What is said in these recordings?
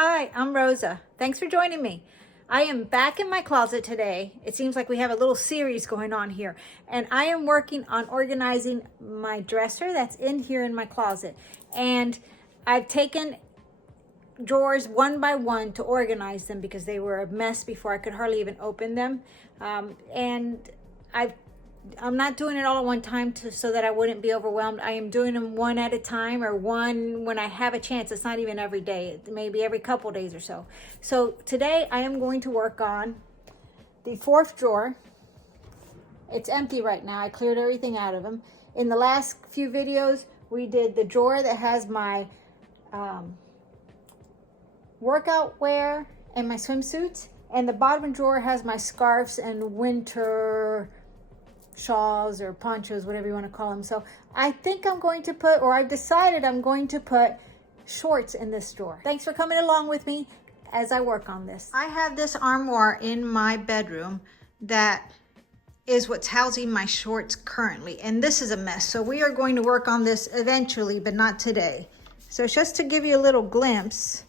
Hi, I'm Rosa. Thanks for joining me. I am back in my closet today. It seems like we have a little series going on here. And I am working on organizing my dresser that's in here in my closet. And I've taken drawers one by one to organize them because they were a mess before I could hardly even open them. I'm not doing it all at one time so that I wouldn't be overwhelmed. I am doing them one at a time, or one when I have a chance. It's not even every day, maybe every couple days or so. So today I am going to work on the fourth drawer. It's empty right now. I cleared everything out of them. In the last few videos, we did the drawer that has my workout wear and my swimsuits, and the bottom drawer has my scarves and winter shawls or ponchos, whatever you want to call them. So I think I'm going to put, or I've decided I'm going to put shorts in this drawer. Thanks for coming along with me as I work on this. I have this armoire in my bedroom that is what's housing my shorts currently, and this is a mess. So we are going to work on this eventually, but not today. So it's just to give you a little glimpse.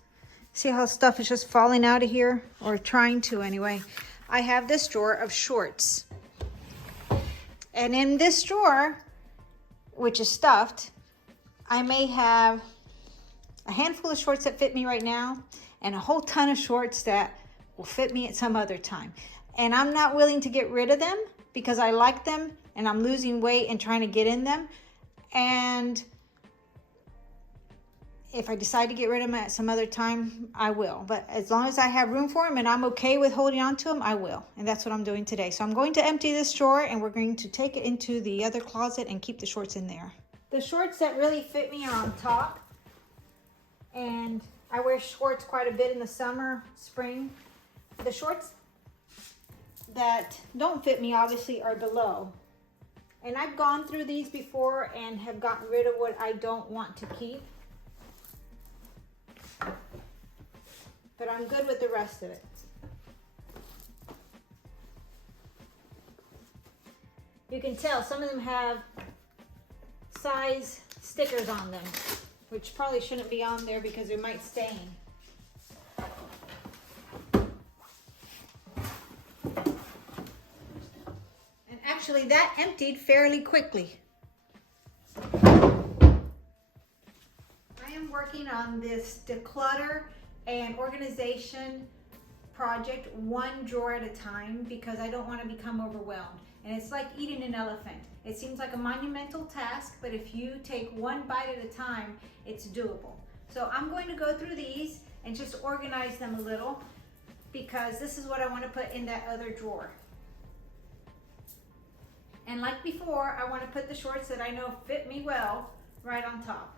See how stuff is just falling out of here, or trying to anyway. I have this drawer of shorts. And in this drawer, which is stuffed, I may have a handful of shorts that fit me right now and a whole ton of shorts that will fit me at some other time. And I'm not willing to get rid of them because I like them and I'm losing weight and trying to get in them. And if I decide to get rid of them at some other time, I will. But as long as I have room for them and I'm okay with holding on to them, I will. And that's what I'm doing today. So I'm going to empty this drawer and we're going to take it into the other closet and keep the shorts in there. The shorts that really fit me are on top. And I wear shorts quite a bit in the summer, spring. The shorts that don't fit me obviously are below. And I've gone through these before and have gotten rid of what I don't want to keep. But I'm good with the rest of it. You can tell some of them have size stickers on them, which probably shouldn't be on there because they might stain. And actually that emptied fairly quickly. I am working on this declutter and organization project one drawer at a time because I don't want to become overwhelmed. And it's like eating an elephant. It seems like a monumental task, but if you take one bite at a time, it's doable. So I'm going to go through these and just organize them a little because this is what I want to put in that other drawer. And like before, I want to put the shorts that I know fit me well right on top.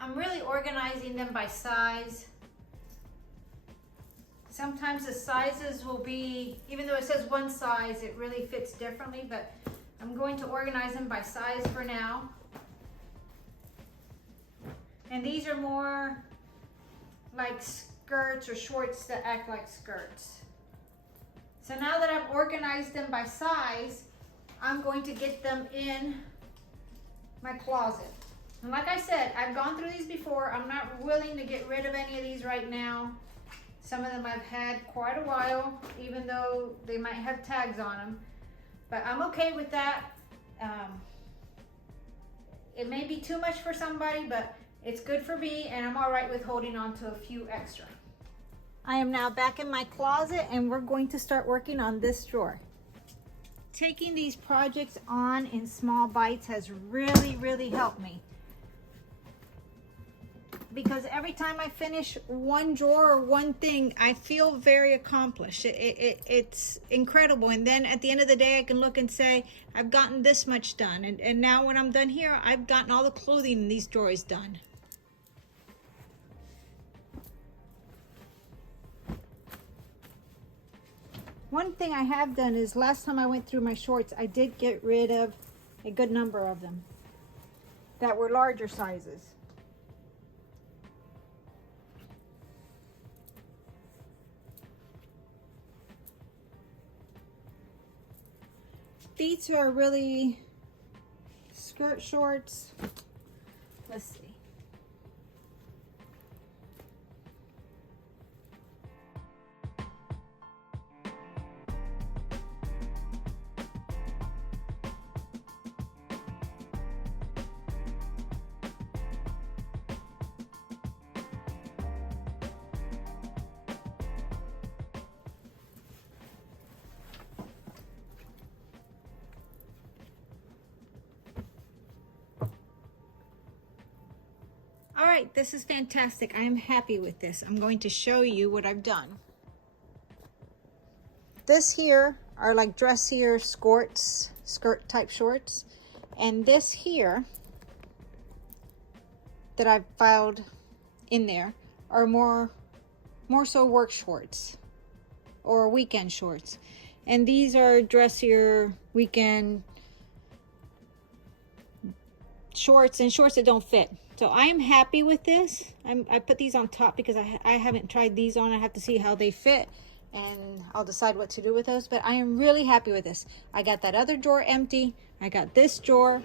I'm really organizing them by size. Sometimes the sizes will be, even though it says one size, it really fits differently, but I'm going to organize them by size for now. And these are more like skirts or shorts that act like skirts. So now that I've organized them by size, I'm going to get them in my closet. And like I said, I've gone through these before. I'm not willing to get rid of any of these right now. Some of them I've had quite a while, even though they might have tags on them. But I'm okay with that. It may be too much for somebody, but it's good for me, and I'm all right with holding on to a few extra. I am now back in my closet, and we're going to start working on this drawer. Taking these projects on in small bites has really helped me. Because every time I finish one drawer or one thing, I feel very accomplished. It's incredible. And then at the end of the day, I can look and say, I've gotten this much done. And now when I'm done here, I've gotten all the clothing in these drawers done. One thing I have done is last time I went through my shorts, I did get rid of a good number of them that were larger sizes. These are really skirt shorts. Let's see. All right, this is fantastic. I am happy with this. I'm going to show you what I've done. This here are like dressier skirts, skirt type shorts. And this here that I've filed in there are more so work shorts or weekend shorts. And these are dressier weekend shorts and shorts that don't fit. So I am happy with this. I put these on top because I haven't tried these on. I have to see how they fit and I'll decide what to do with those. But I am really happy with this. I got that other drawer empty. I got this drawer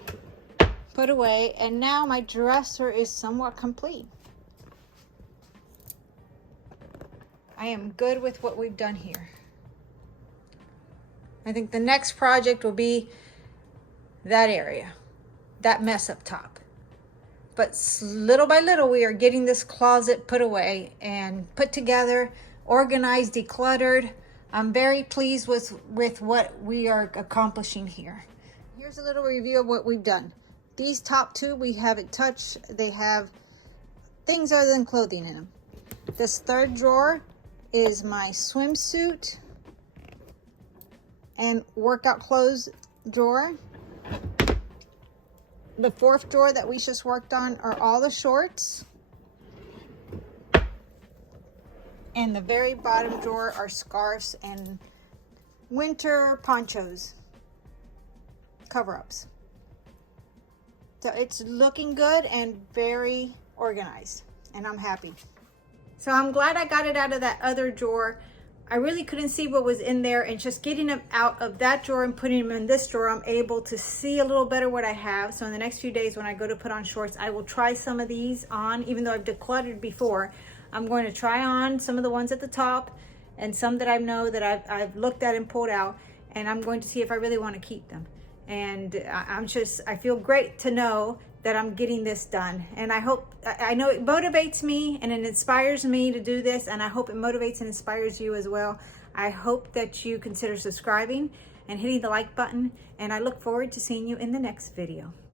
put away. And now my dresser is somewhat complete. I am good with what we've done here. I think the next project will be that area, that mess up top. But little by little, we are getting this closet put away and put together, organized, decluttered. I'm very pleased with what we are accomplishing here. Here's a little review of what we've done. These top two, we haven't touched. They have things other than clothing in them. This third drawer is my swimsuit and workout clothes drawer. The fourth drawer that we just worked on are all the shorts. And the very bottom drawer are scarves and winter ponchos, cover-ups. So it's looking good and very organized, and I'm happy. So I'm glad I got it out of that other drawer. I really couldn't see what was in there, and just getting them out of that drawer and putting them in this drawer, I'm able to see a little better what I have. So in the next few days when I go to put on shorts, I will try some of these on. Even though I've decluttered before, I'm going to try on some of the ones at the top and some that I know that I've looked at and pulled out, and I'm going to see if I really want to keep them. And I feel great to know that I'm getting this done. And I know it motivates me and it inspires me to do this, and I hope it motivates and inspires you as well. I hope that you consider subscribing and hitting the like button, and I look forward to seeing you in the next video.